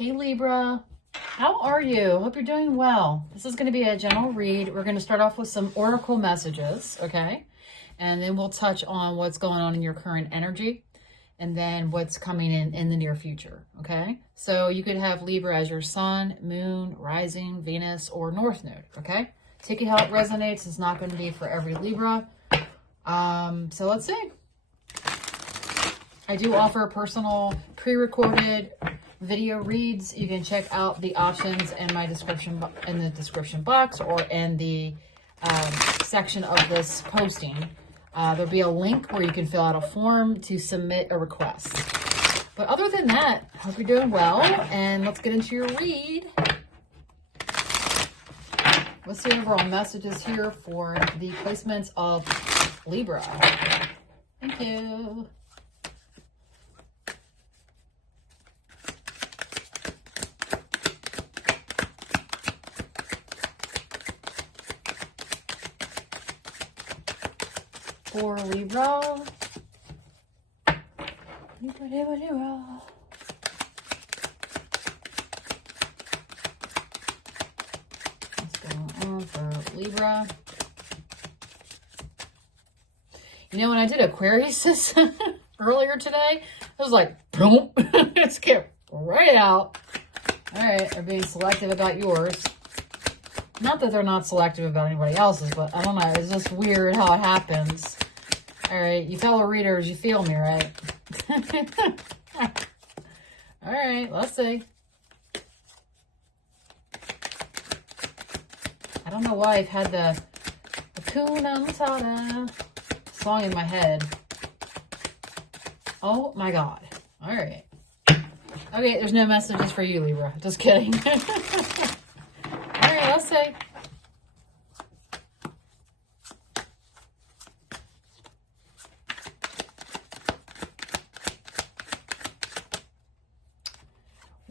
Hey Libra, how are you? Hope you're doing well. This is going to be a general read. We're going to start off with some oracle messages, okay? And then we'll touch on what's going on in your current energy and then what's coming in the near future, okay? So you could have Libra as your sun, moon, rising, Venus, or north node, okay? Take it how it resonates. It's not going to be for every Libra. So let's see. I do offer personal pre-recorded video reads. You can check out the options in my description, in the description box, or in the section of this posting. There'll be a link where you can fill out a form to submit a request. But other than that, hope you're doing well, and let's get into your read. What's the overall messages here for the placements of Libra? Thank you. For Libra. Libra. What's going on for Libra? You know, when I did Aquarius earlier today, it was like, boom, it skipped right out. All right, they're being selective about yours. Not that they're not selective about anybody else's, but I don't know. It's just weird how it happens. All right, you fellow readers, you feel me, right? All right, let's see. I don't know why I've had the Hakuna Matata song in my head. Oh my God. All right. Okay, there's no messages for you, Libra. Just kidding. All right, let's see.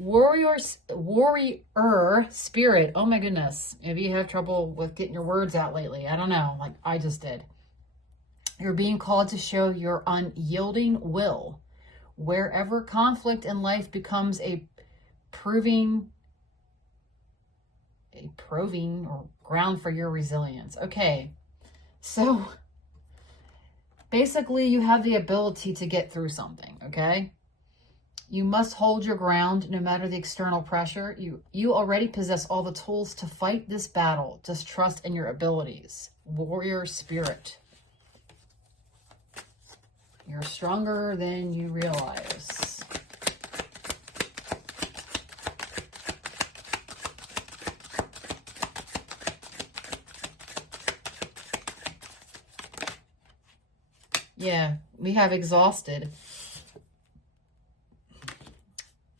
Warrior spirit. Oh my goodness. Maybe you have trouble with getting your words out lately. I don't know. Like I just did. You're being called to show your unyielding will. Wherever conflict in life becomes a proving or ground for your resilience. Okay. So basically you have the ability to get through something, okay? You must hold your ground no matter the external pressure. You already possess all the tools to fight this battle. Just trust in your abilities. Warrior spirit. You're stronger than you realize. Yeah, we have exhausted.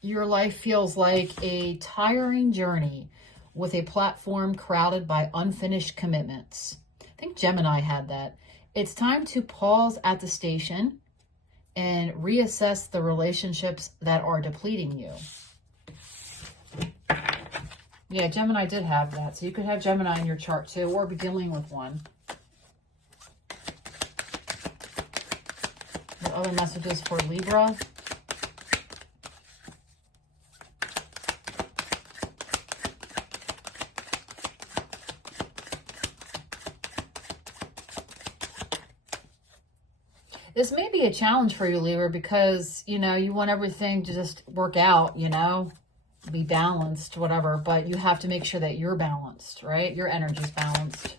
Your life feels like a tiring journey with a platform crowded by unfinished commitments. I think Gemini had that. It's time to pause at the station and reassess the relationships that are depleting you. Yeah, Gemini did have that. So you could have Gemini in your chart too, or be dealing with one. What other messages for Libra? This may be a challenge for you, Libra, because, you know, you want everything to just work out, you know, be balanced, whatever, but you have to make sure that you're balanced, right? Your energy's balanced.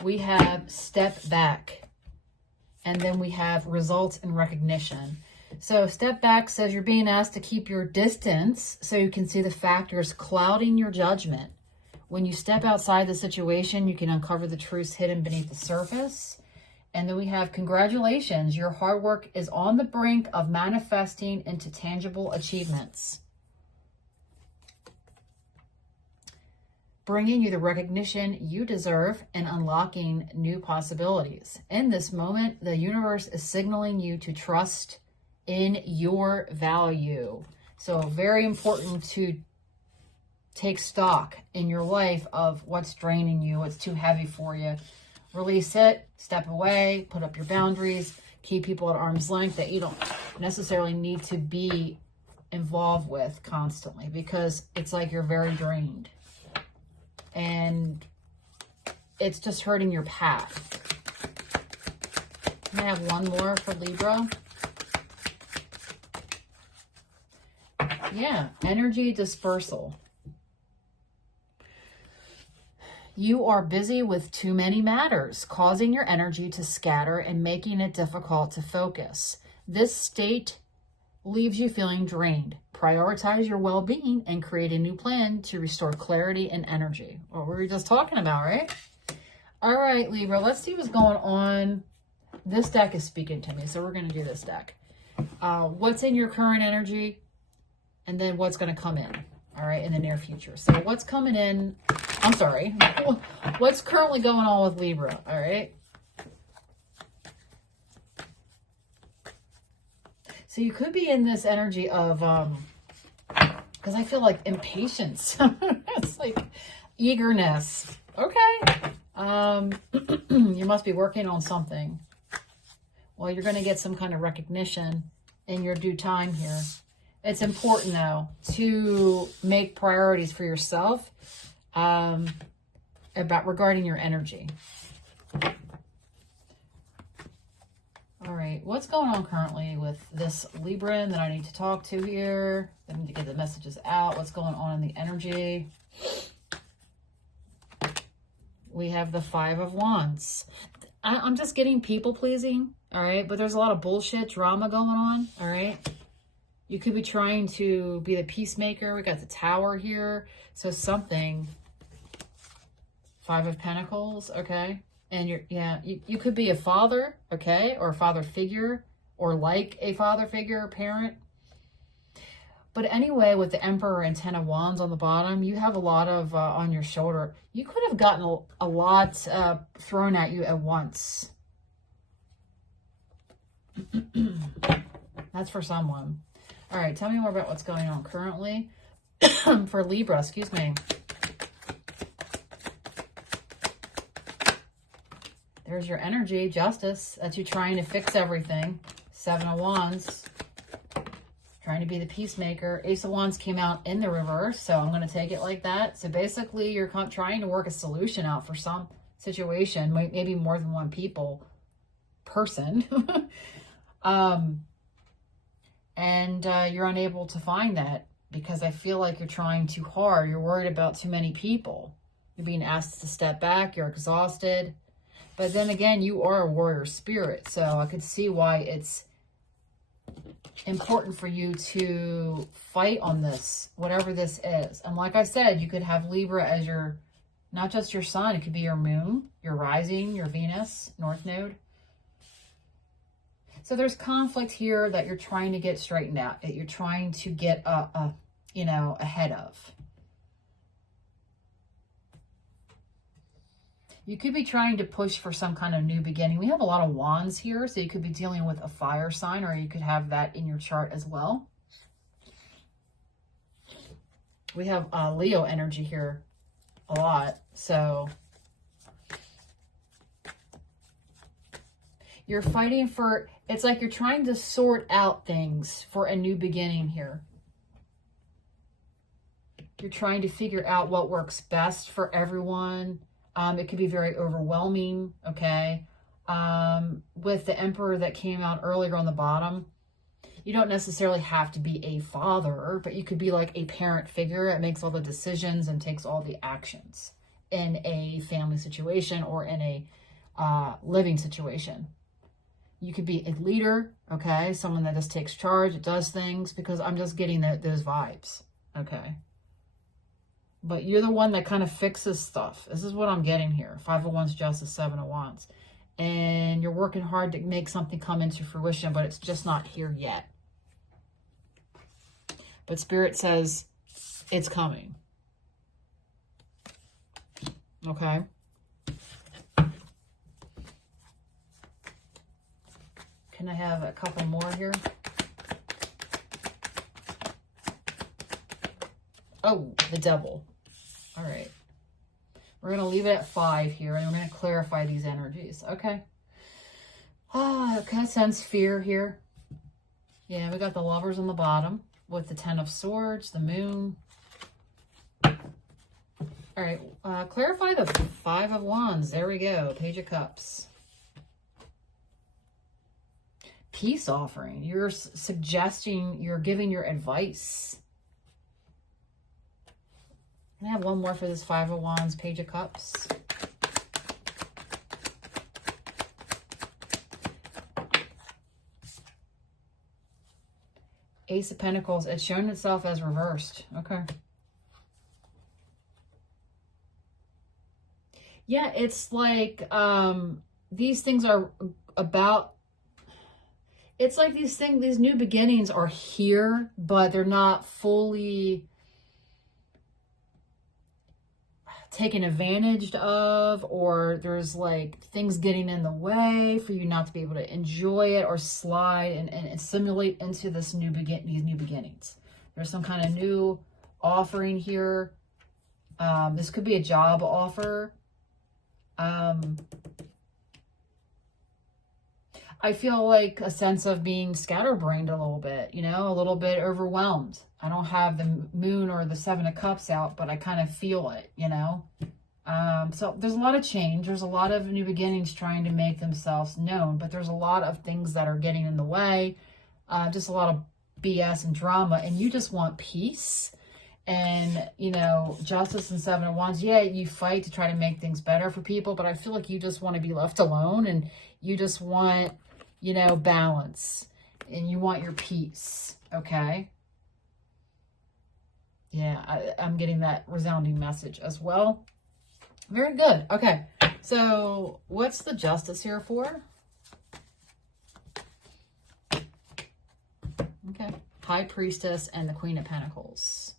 We have step back, and then we have results and recognition. So step back says you're being asked to keep your distance so you can see the factors clouding your judgment. When you step outside the situation, you can uncover the truths hidden beneath the surface. And then we have congratulations. Your hard work is on the brink of manifesting into tangible achievements, bringing you the recognition you deserve and unlocking new possibilities. In this moment, the universe is signaling you to trust in your value. So very important to take stock in your life of what's draining you, what's too heavy for you, Release it, step away, put up your boundaries, keep people at arm's length that you don't necessarily need to be involved with constantly, because it's like you're very drained and it's just hurting your path. Can I have one more for Libra? Yeah, energy dispersal. You are busy with too many matters, causing your energy to scatter and making it difficult to focus. This state leaves you feeling drained. Prioritize your well-being and create a new plan to restore clarity and energy. What we were just talking about, right? All right, Libra, let's see what's going on. This deck is speaking to me, so we're going to do this deck. What's in your current energy, and then what's going to come in, all right, in the near future. So what's coming in, I'm sorry, what's currently going on with Libra, all right? So you could be in this energy of, because I feel like impatience. It's like eagerness. Okay. You must be working on something. Well, you're going to get some kind of recognition in your due time here. It's important, though, to make priorities for yourself regarding your energy. All right, what's going on currently with this Libran that I need to talk to here? I need to get the messages out. What's going on in the energy? We have the Five of Wands. I'm just getting people pleasing, all right? But there's a lot of bullshit drama going on, all right? You could be trying to be the peacemaker. We got the Tower here. So something. Five of Pentacles, okay? And you could be a father, okay? Or a father figure, or like a father figure or parent. But anyway, with the Emperor and Ten of Wands on the bottom, you have a lot of on your shoulder. You could have gotten a lot thrown at you at once. That's for someone. All right, tell me more about what's going on currently for Libra, excuse me. There's your energy, justice, that you're trying to fix everything. Seven of Wands. Trying to be the peacemaker. Ace of Wands came out in the reverse, so I'm going to take it like that. So basically, you're trying to work a solution out for some situation, maybe more than one person. And you're unable to find that because I feel like you're trying too hard. You're worried about too many people. You're being asked to step back. You're exhausted. But then again, you are a warrior spirit, so I could see why it's important for you to fight on this, whatever this is. And like I said, you could have Libra as your, not just your sun, it could be your moon, your rising, your Venus, North Node. So there's conflict here that you're trying to get straightened out, that you're trying to get ahead of. You could be trying to push for some kind of new beginning. We have a lot of wands here, so you could be dealing with a fire sign, or you could have that in your chart as well. We have Leo energy here a lot, so you're fighting for, it's like you're trying to sort out things for a new beginning here. You're trying to figure out what works best for everyone. It could be very overwhelming, okay? With the Emperor that came out earlier on the bottom, you don't necessarily have to be a father, but you could be like a parent figure that makes all the decisions and takes all the actions in a family situation or in a living situation. You could be a leader, okay? Someone that just takes charge, does things, because I'm just getting those vibes, okay? But you're the one that kind of fixes stuff. This is what I'm getting here. Five of Wands, Justice, Seven of Wands. And you're working hard to make something come into fruition, but it's just not here yet. But Spirit says it's coming. Okay? Can I have a couple more here? Oh, the Devil. All right. We're going to leave it at 5 here, and we're going to clarify these energies. Okay. I kind of sense fear here. Yeah, we got the Lovers on the bottom with the 10 of Swords, the Moon. All right, clarify the 5 of Wands. There we go. Page of Cups. Peace offering. You're suggesting, you're giving your advice. Can I have one more for this 5 of Wands, Page of Cups? Ace of Pentacles. It's shown itself as reversed. Okay. Yeah, it's like these things are about, it's like these new beginnings are here, but they're not fully taken advantage of, or there's like things getting in the way for you not to be able to enjoy it or slide and assimilate into these new beginnings. There's some kind of new offering here. This could be a job offer. I feel like a sense of being scatterbrained a little bit, you know, a little bit overwhelmed. I don't have the Moon or the 7 of Cups out, but I kind of feel it, you know. So there's a lot of change. There's a lot of new beginnings trying to make themselves known, but there's a lot of things that are getting in the way. Just a lot of BS and drama, and you just want peace. And, you know, Justice and 7 of Wands, yeah, you fight to try to make things better for people, but I feel like you just want to be left alone, and you just want, you know, balance, and you want your peace, okay? Yeah, I'm getting that resounding message as well. Very good. Okay, so what's the Justice here for? Okay, High Priestess and the Queen of Pentacles.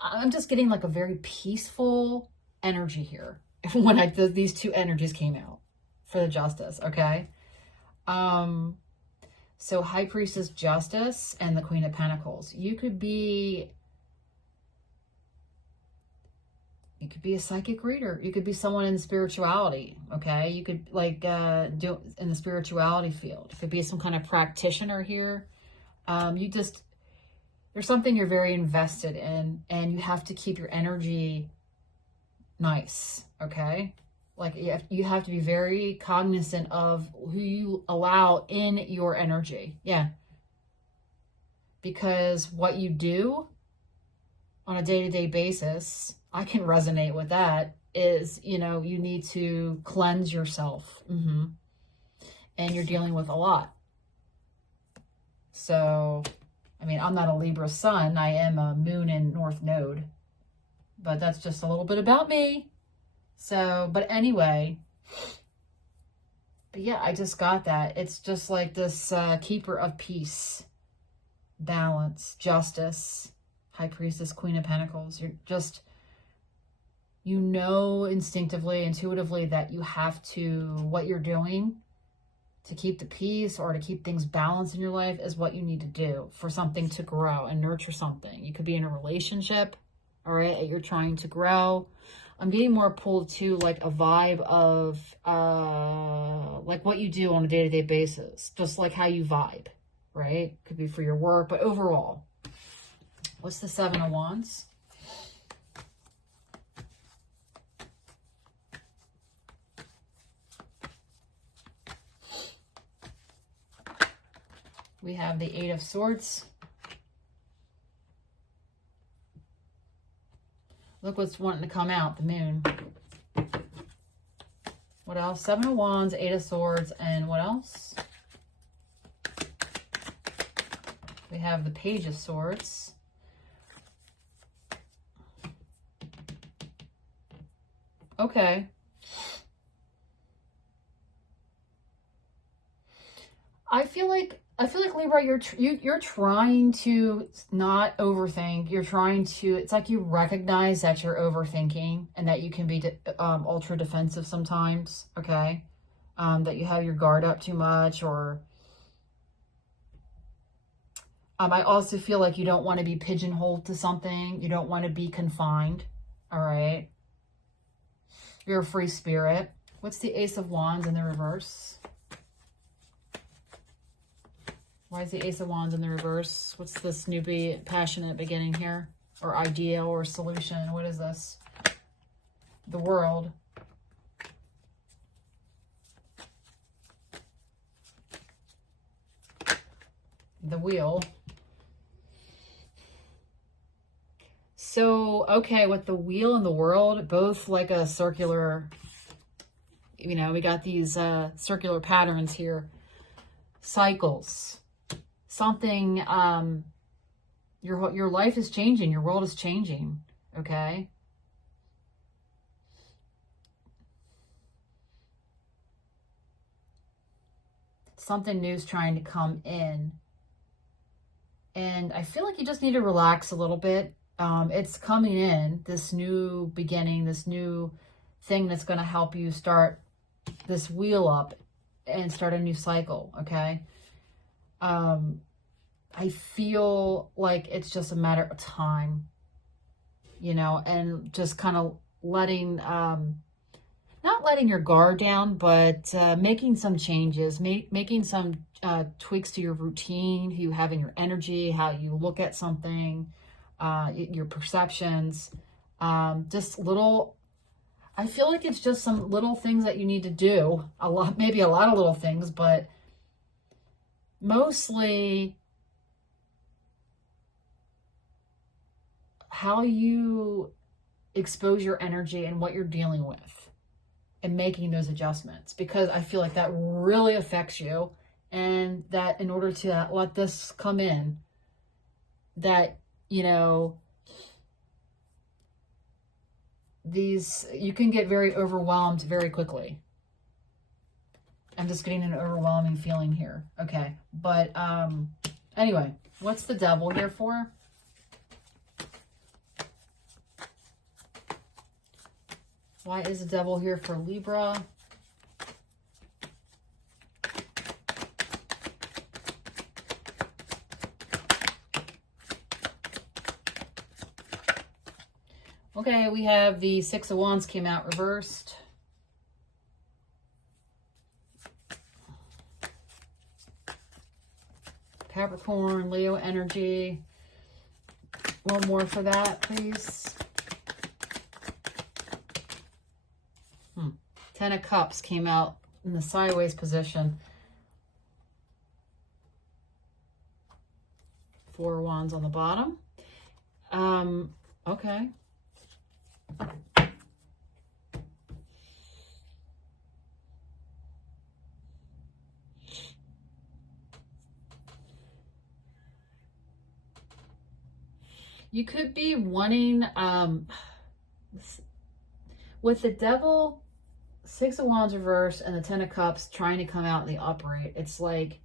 I'm just getting like a very peaceful energy here when these two energies came out for the Justice, okay? So High Priestess, Justice, and the Queen of Pentacles. You could be a psychic reader. You could be someone in spirituality, okay? You could like do in the spirituality field. You could be some kind of practitioner here. There's something you're very invested in, and you have to keep your energy nice, okay? Like you have to be very cognizant of who you allow in your energy. Yeah. Because what you do on a day-to-day basis, I can resonate with that, is, you know, you need to cleanse yourself. And you're dealing with a lot. So, I mean, I'm not a Libra sun. I am a Moon in North Node. But that's just a little bit about me. So, but anyway. But yeah, I just got that. It's just like this keeper of peace, balance, justice, High Priestess, Queen of Pentacles. You're just, you know, instinctively, intuitively that you have to, what you're doing to keep the peace or to keep things balanced in your life is what you need to do for something to grow and nurture something. You could be in a relationship, all right, that you're trying to grow. I'm getting more pulled to like a vibe of like what you do on a day-to-day basis, just like how you vibe, right? Could be for your work, but overall. What's the 7 of Wands? We have the 8 of Swords. Look what's wanting to come out, the Moon. What else? 7 of Wands, 8 of Swords, and what else? We have the Page of Swords. Okay. I feel like Libra, you're trying to not overthink. You're trying to, it's like you recognize that you're overthinking and that you can be ultra defensive sometimes, okay? That you have your guard up too much, or I also feel like you don't want to be pigeonholed to something. You don't want to be confined. All right. You're a free spirit. What's the Ace of Wands in the reverse? Why is the Ace of Wands in the reverse? What's this new passionate beginning here? Or idea or solution? What is this? The World. The Wheel. So, okay, with the Wheel and the World, both like a circular, you know, we got these circular patterns here. Cycles. Something, your life is changing. Your world is changing, okay? Something new is trying to come in. And I feel like you just need to relax a little bit. It's coming in, this new beginning, this new thing that's going to help you start this wheel up and start a new cycle, okay? I feel like it's just a matter of time, you know, and just kind of letting, not letting your guard down, but making some changes, making some tweaks to your routine, you have in your energy, how you look at something, your perceptions, just little, I feel like it's just some little things that you need to do, maybe a lot of little things, but mostly how you expose your energy and what you're dealing with and making those adjustments, because I feel like that really affects you, and that in order to let this come in, that, you know, you can get very overwhelmed very quickly. I'm just getting an overwhelming feeling here. Okay. But anyway, what's the Devil here for? Why is the Devil here for Libra? Okay, we have the Six of Wands came out reversed. Capricorn, Leo energy. One more for that, please. Ten of Cups came out in the sideways position. Four of Wands on the bottom. Okay. You could be wanting, with the Devil, Six of Wands reversed, and the Ten of Cups trying to come out in the upright. It's like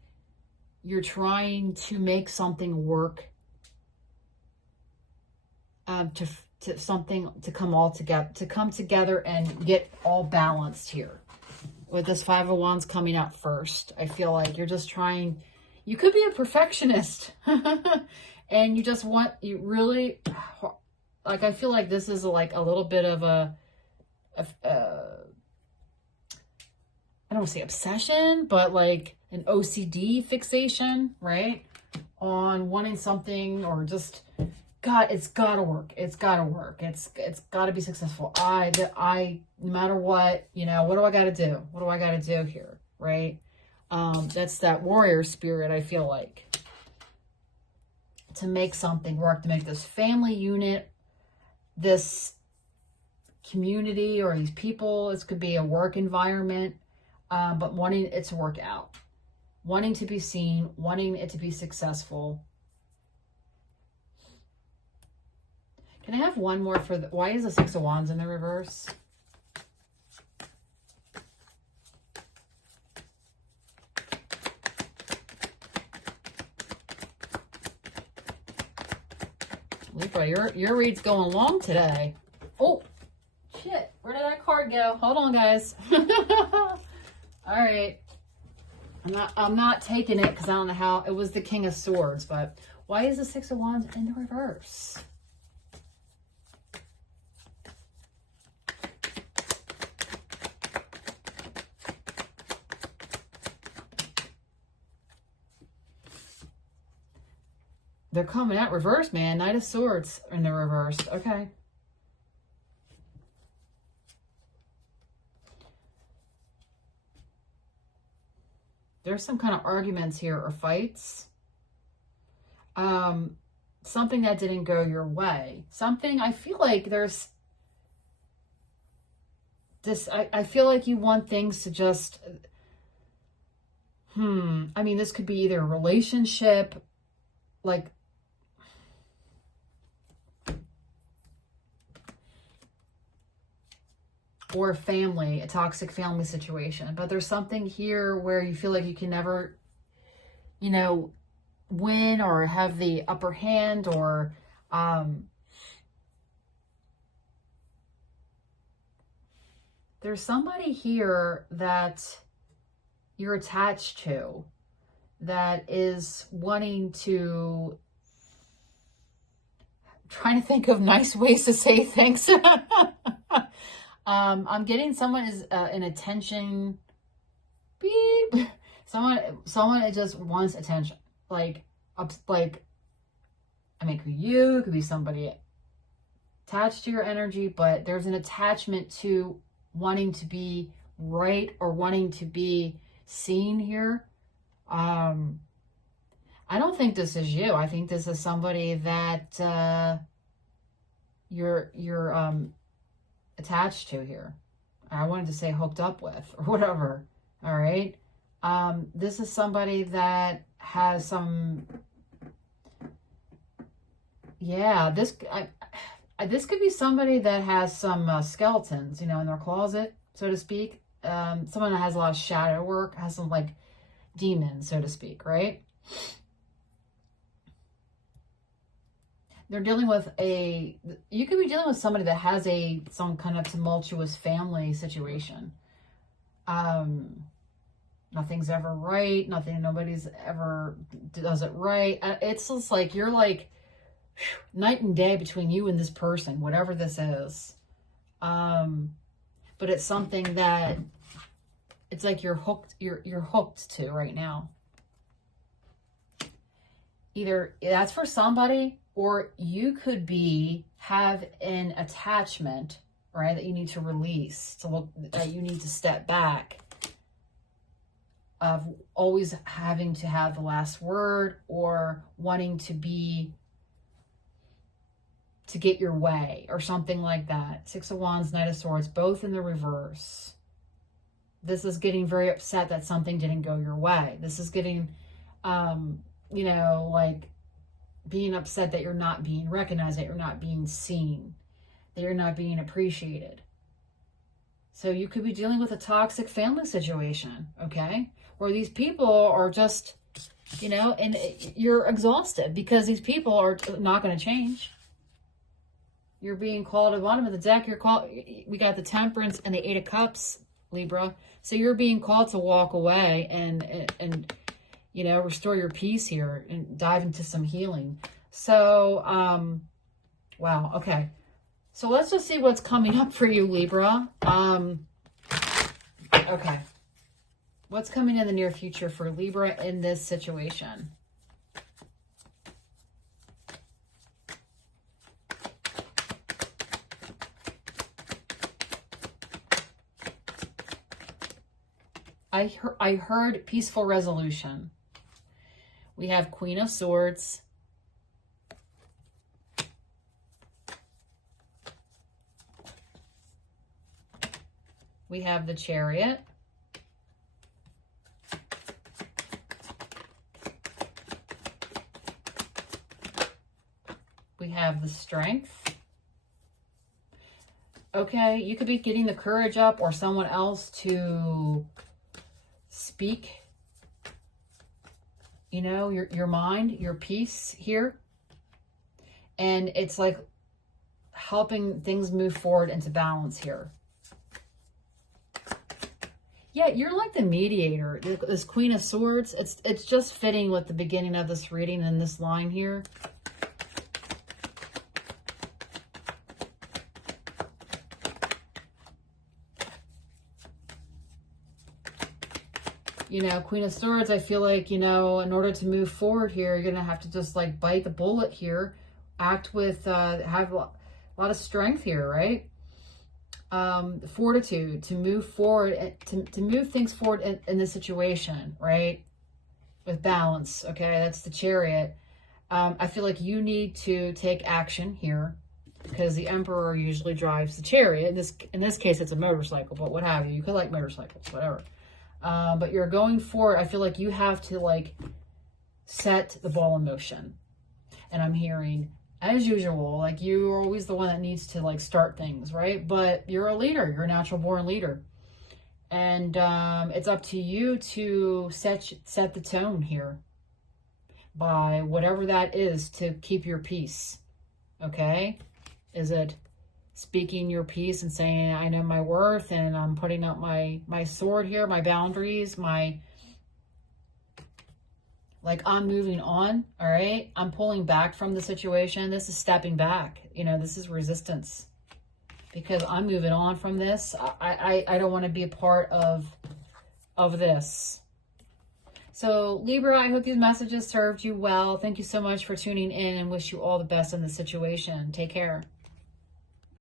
you're trying to make something work, to something to come together and get all balanced here. With this Five of Wands coming out first, I feel like you're just trying. You could be a perfectionist, and you just want, you really, like, I feel like this is like a little bit of I don't want to say obsession, but like an OCD fixation, right? On wanting something, or just, God, it's got to work. It's got to work. It's got to be successful. No matter what, you know, what do I got to do? What do I got to do here? Right? That's that warrior spirit, I feel like. To make something work, to make this family unit, this community, or these people, this could be a work environment, but wanting it to work out, wanting to be seen, wanting it to be successful. Can I have one more for the, why is the Six of Wands in the reverse? Libra, your read's going long today. Oh, shit. Where did that card go? Hold on, guys. All right. I'm not taking it because I don't know how. It was the King of Swords, but Why is the Six of Wands in the reverse? They're coming out reverse, man. Knight of Swords in the reverse. Okay. There's some kind of arguments here or fights. Something that didn't go your way. Something, I feel like there's this, I feel like you want things to just, I mean, this could be either a relationship, like, or a family, a toxic family situation. But there's something here where you feel like you can never, you know, win or have the upper hand, or there's somebody here that you're attached to that is wanting to, trying to think of nice ways to say things. I'm getting someone is an attention beep. Someone that just wants attention. Like, I mean, it could be you, it could be somebody attached to your energy, but there's an attachment to wanting to be right or wanting to be seen here. I don't think this is you. I think this is somebody that you're attached to here. I wanted to say hooked up with or whatever. All right. This is somebody that has some, yeah, this could be somebody that has some skeletons, you know, in their closet, so to speak. Someone that has a lot of shadow work, has some like demons, so to speak, right? They're dealing with you could be dealing with somebody that has some kind of tumultuous family situation. Nothing's ever right. Nobody's ever does it right. It's just like, you're like night and day between you and this person, whatever this is. But it's something that it's like you're hooked to right now. Either that's for somebody, or you could have an attachment, right, that you need to release, that you need to step back, of always having to have the last word, or wanting to get your way, or something like that. Six of Wands, Knight of Swords, both in the reverse. This is getting very upset that something didn't go your way. This is getting, you know, like being upset that you're not being recognized, that you're not being seen, that you're not being appreciated. So you could be dealing with a toxic family situation, okay? Where these people are just, you know, and you're exhausted because these people are not going to change. You're being called at the bottom of the deck. We got the Temperance and the Eight of Cups, Libra. So you're being called to walk away and you know, restore your peace here and dive into some healing. So, wow. Okay. So let's just see what's coming up for you, Libra. Okay. What's coming in the near future for Libra in this situation? I heard peaceful resolution. We have Queen of Swords. We have the Chariot. We have the Strength. Okay, you could be getting the courage up, or someone else to speak, you know, your mind, your peace here. And it's like helping things move forward into balance here. Yeah, you're like the mediator. This Queen of Swords, it's just fitting with the beginning of this reading and this line here. You know, Queen of Swords, I feel like, you know, in order to move forward here, you're going to have to just like bite the bullet here. Act with, have a lot of strength here, right? Fortitude to move forward, to move things forward in this situation, right? With balance, okay? That's the Chariot. I feel like you need to take action here because the Emperor usually drives the Chariot. In this case, it's a motorcycle, but what have you. You could like motorcycles, whatever. But you're going forward. I feel like you have to like set the ball in motion. And I'm hearing, as usual, like you're always the one that needs to like start things, right? But you're a leader. You're a natural born leader. And it's up to you to set the tone here by whatever that is to keep your peace. Okay? Is it speaking your piece and saying, I know my worth and I'm putting up my sword here, my boundaries, I'm moving on, all right? I'm pulling back from the situation. This is stepping back. You know, this is resistance because I'm moving on from this. I don't want to be a part of this. So Libra, I hope these messages served you well. Thank you so much for tuning in and wish you all the best in the situation. Take care.